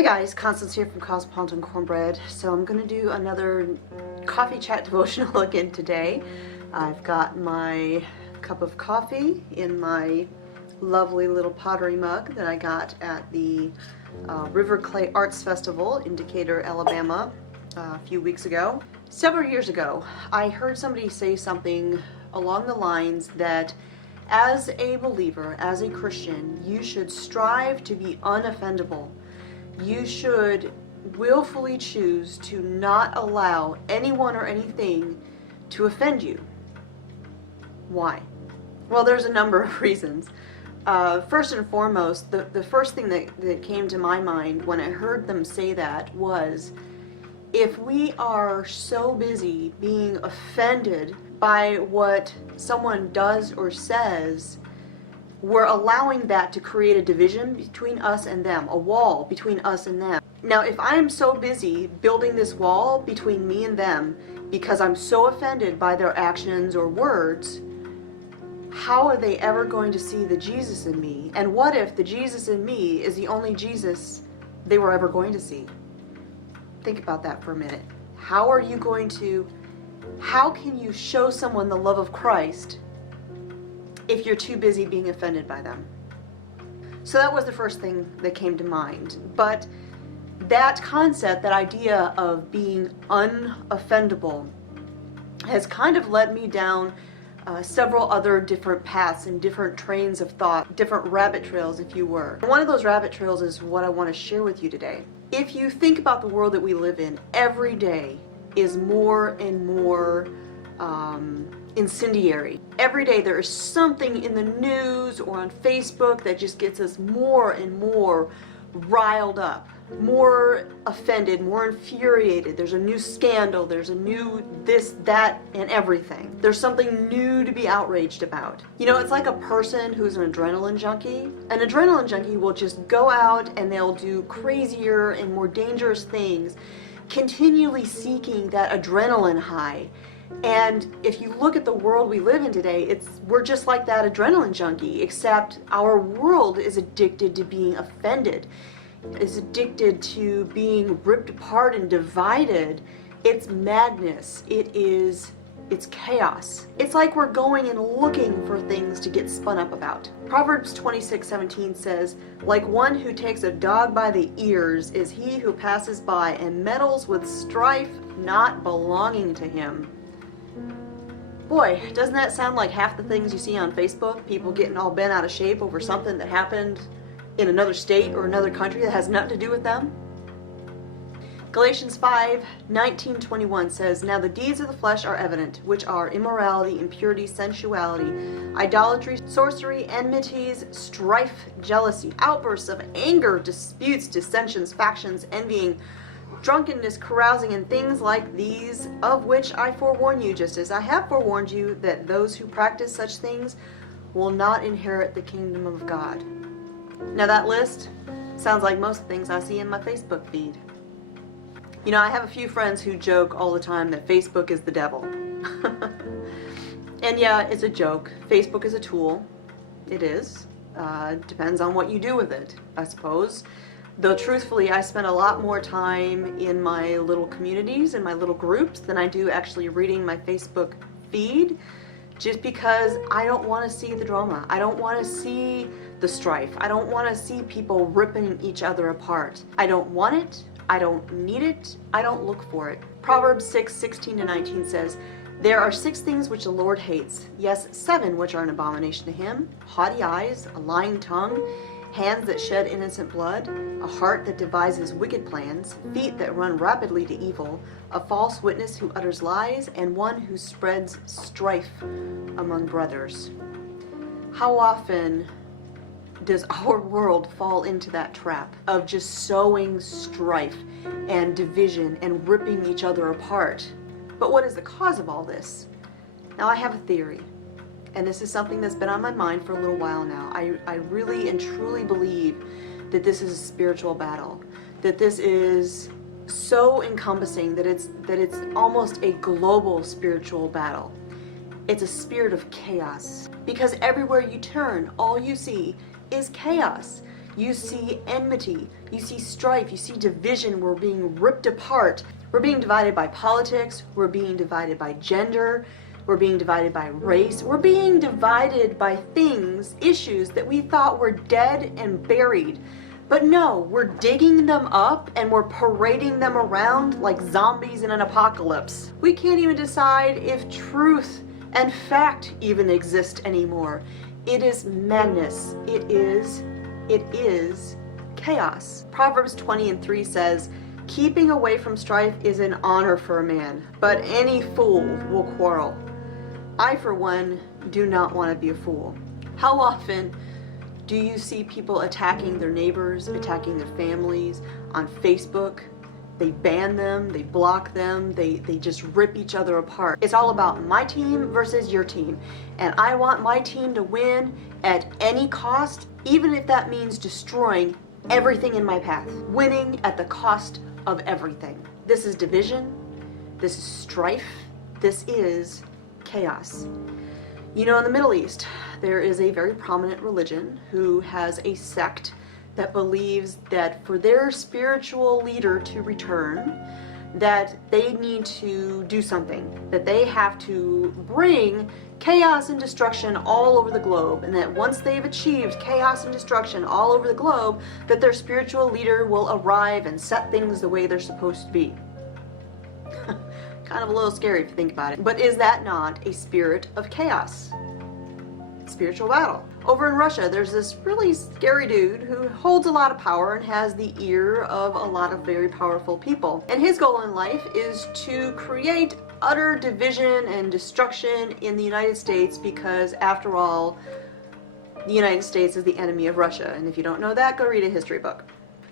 Hey guys, Constance here from Cosmopolitan Cornbread. So I'm going to do another coffee chat devotional again today. I've got my cup of coffee in my lovely little pottery mug that I got at the River Clay Arts Festival in Decatur, Alabama a few weeks ago. Several years ago, I heard somebody say something along the lines that as a believer, as a Christian, you should strive to be unoffendable. You should willfully choose to not allow anyone or anything to offend you. Why? Well, there's a number of reasons. First and foremost, the first thing that came to my mind when I heard them say that was, if we are so busy being offended by what someone does or says, we're allowing that to create a division between us and them, a wall between us and them. Now, if I'm so busy building this wall between me and them because I'm so offended by their actions or words, how are they ever going to see the Jesus in me? And what if the Jesus in me is the only Jesus they were ever going to see? Think about that for a minute. How can you show someone the love of Christ if you're too busy being offended by them? So that was the first thing that came to mind. But that concept, that idea of being unoffendable, has kind of led me down several other different paths and different trains of thought, different rabbit trails, if you were. One of those rabbit trails is what I want to share with you today. If you think about the world that we live in, every day is more and more incendiary. Every day there is something in the news or on Facebook that just gets us more and more riled up, more offended, more infuriated. There's a new scandal, there's a new this, that, and everything. There's something new to be outraged about. You know, it's like a person who's an adrenaline junkie. An adrenaline junkie will just go out and they'll do crazier and more dangerous things, continually seeking that adrenaline high. And if you look at the world we live in today, we're just like that adrenaline junkie, except our world is addicted to being offended, is addicted to being ripped apart and divided. It's madness. It's chaos. It's like we're going and looking for things to get spun up about. Proverbs 26:17 says, "Like one who takes a dog by the ears is he who passes by and meddles with strife not belonging to him." Boy, doesn't that sound like half the things you see on Facebook? People getting all bent out of shape over something that happened in another state or another country that has nothing to do with them. Galatians 5:19-21 says, "Now the deeds of the flesh are evident, which are immorality, impurity, sensuality, idolatry, sorcery, enmities, strife, jealousy, outbursts of anger, disputes, dissensions, factions, envying, drunkenness, carousing, and things like these, of which I forewarn you, just as I have forewarned you, that those who practice such things will not inherit the kingdom of God." Now that list sounds like most things I see in my Facebook feed. You know, I have a few friends who joke all the time that Facebook is the devil. And yeah, it's a joke. Facebook is a tool. It is. Depends on what you do with it, I suppose. Though truthfully, I spend a lot more time in my little communities and my little groups than I do actually reading my Facebook feed, just because I don't want to see the drama. I don't want to see the strife. I don't want to see people ripping each other apart. I don't want it. I don't need it. I don't look for it. Proverbs 6:16-19 says, "There are 6 things which the Lord hates, yes, 7 which are an abomination to him: haughty eyes, a lying tongue, hands that shed innocent blood, a heart that devises wicked plans, feet that run rapidly to evil, a false witness who utters lies, and one who spreads strife among brothers." How often does our world fall into that trap of just sowing strife and division and ripping each other apart? But what is the cause of all this? Now, I have a theory. And this is something that's been on my mind for a little while now. I really and truly believe that this is a spiritual battle, that this is so encompassing that it's almost a global spiritual battle. It's a spirit of chaos, because everywhere you turn, all you see is chaos. You see enmity, you see strife, you see division. We're being ripped apart. We're being divided by politics, we're being divided by gender, we're being divided by race, we're being divided by things, issues that we thought were dead and buried. But no, we're digging them up and we're parading them around like zombies in an apocalypse. We can't even decide if truth and fact even exist anymore. It is madness. It is chaos. Proverbs 20:3 says, "Keeping away from strife is an honor for a man, but any fool will quarrel." I, for one, do not want to be a fool. How often do you see people attacking their neighbors, attacking their families on Facebook? They ban them, they block them, they just rip each other apart. It's all about my team versus your team. And I want my team to win at any cost, even if that means destroying everything in my path. Winning at the cost of everything. This is division, this is strife, this is chaos. You know, in the Middle East, there is a very prominent religion who has a sect that believes that for their spiritual leader to return, that they need to do something, that they have to bring chaos and destruction all over the globe, and that once they've achieved chaos and destruction all over the globe, that their spiritual leader will arrive and set things the way they're supposed to be. Kind of a little scary if you think about it. But is that not a spirit of chaos? Spiritual battle. Over in Russia, there's this really scary dude who holds a lot of power and has the ear of a lot of very powerful people. And his goal in life is to create utter division and destruction in the United States because, after all, the United States is the enemy of Russia. And if you don't know that, go read a history book.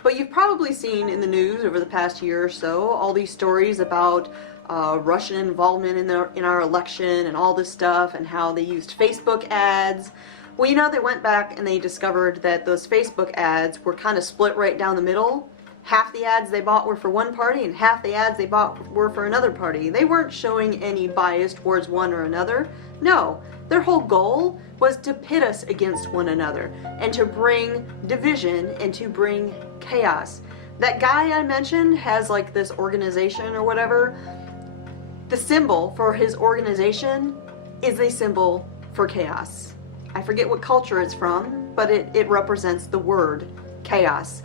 But you've probably seen in the news over the past year or so all these stories about Russian involvement in our election and all this stuff, and how they used Facebook ads. Well, you know, they went back and they discovered that those Facebook ads were kind of split right down the middle. Half the ads they bought were for one party and half the ads they bought were for another party. They weren't showing any bias towards one or another. No, their whole goal was to pit us against one another and to bring division and to bring chaos. That guy I mentioned has like this organization or whatever. The symbol for his organization is a symbol for chaos. I forget what culture it's from, but it represents the word chaos.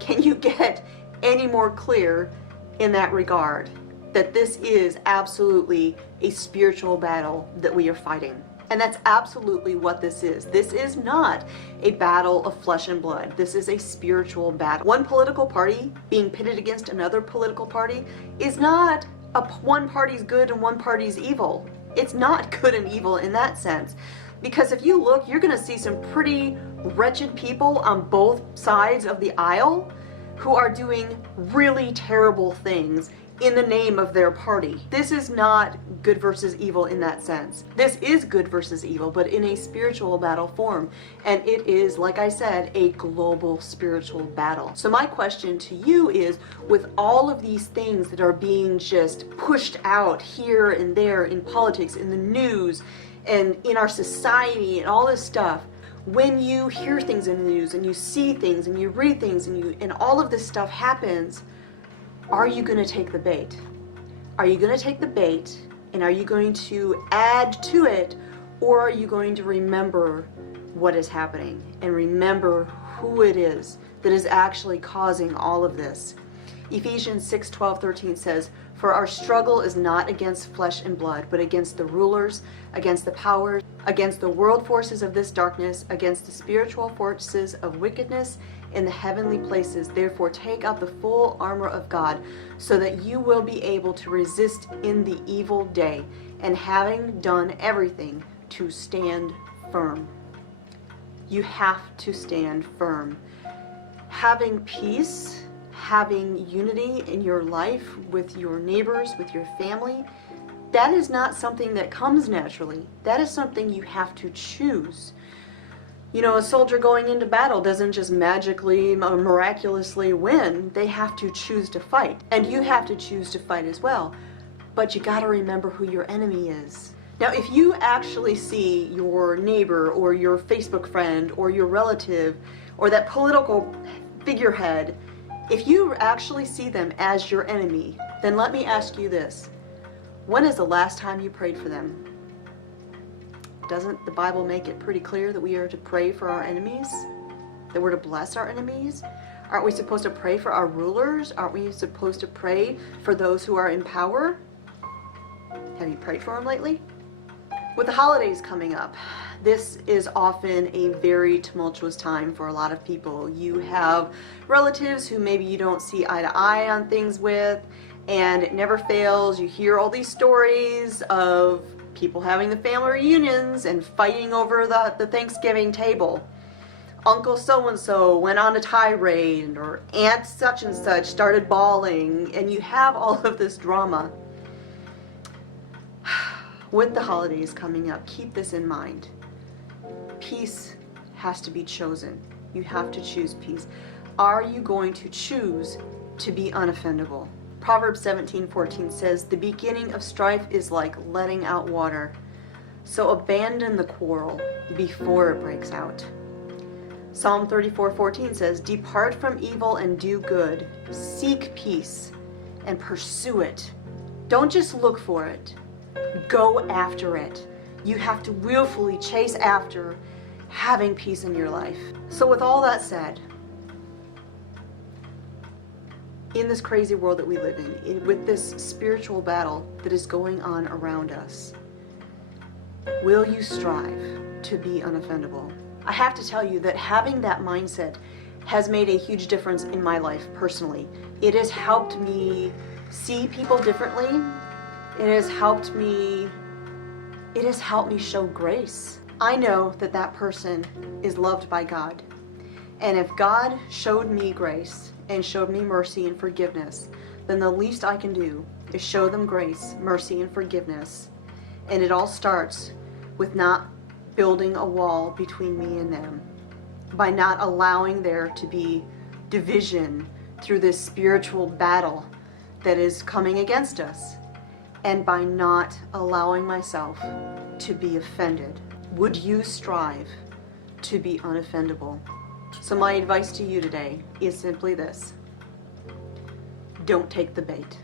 Can you get any more clear in that regard? That this is absolutely a spiritual battle that we are fighting. And that's absolutely what this is. This is not a battle of flesh and blood. This is a spiritual battle. One political party being pitted against another political party is not one party's good and one party's evil. It's not good and evil in that sense. Because if you look, you're going to see some pretty wretched people on both sides of the aisle who are doing really terrible things in the name of their party. This is not good versus evil in that sense. This is good versus evil, but in a spiritual battle form. And it is, like I said, a global spiritual battle. So my question to you is, with all of these things that are being just pushed out here and there in politics, in the news, and in our society and all this stuff, when you hear things in the news and you see things and you read things and all of this stuff happens, are you going to take the bait? Are you going to take the bait and are you going to add to it, or are you going to remember what is happening and remember who it is that is actually causing all of this? Ephesians 6:12-13 says, "For our struggle is not against flesh and blood, but against the rulers, against the powers, against the world forces of this darkness, against the spiritual forces of wickedness in the heavenly places. Therefore take up the full armor of God, so that you will be able to resist in the evil day, and having done everything, to stand firm." You have to stand firm. Having peace, having unity in your life with your neighbors, with your family, that is not something that comes naturally. That is something you have to choose. You know, a soldier going into battle doesn't just magically or miraculously win. They have to choose to fight. And you have to choose to fight as well. But you gotta remember who your enemy is. Now, if you actually see your neighbor or your Facebook friend or your relative or that political figurehead, if you actually see them as your enemy, then let me ask you this. When is the last time you prayed for them? Doesn't the Bible make it pretty clear that we are to pray for our enemies? That we're to bless our enemies? Aren't we supposed to pray for our rulers? Aren't we supposed to pray for those who are in power? Have you prayed for them lately? With the holidays coming up, this is often a very tumultuous time for a lot of people. You have relatives who maybe you don't see eye to eye on things with, and it never fails. You hear all these stories of people having the family reunions and fighting over the Thanksgiving table. Uncle so-and-so went on a tirade, or Aunt such and such started bawling, and you have all of this drama. With the holidays coming up, keep this in mind. Peace has to be chosen. You have to choose peace. Are you going to choose to be unoffendable? Proverbs 17:14 says, "The beginning of strife is like letting out water, so abandon the quarrel before it breaks out." Psalm 34:14 says, "Depart from evil and do good. Seek peace and pursue it." Don't just look for it. Go after it. You have to willfully chase after having peace in your life. So with all that said, in this crazy world that we live in, with this spiritual battle that is going on around us, will you strive to be unoffendable? I have to tell you that having that mindset has made a huge difference in my life personally. It has helped me see people differently. It has helped me show grace. I know that that person is loved by God. And if God showed me grace and showed me mercy and forgiveness, then the least I can do is show them grace, mercy, and forgiveness. And it all starts with not building a wall between me and them, by not allowing there to be division through this spiritual battle that is coming against us, and by not allowing myself to be offended. Would you strive to be unoffendable? So my advice to you today is simply this: don't take the bait.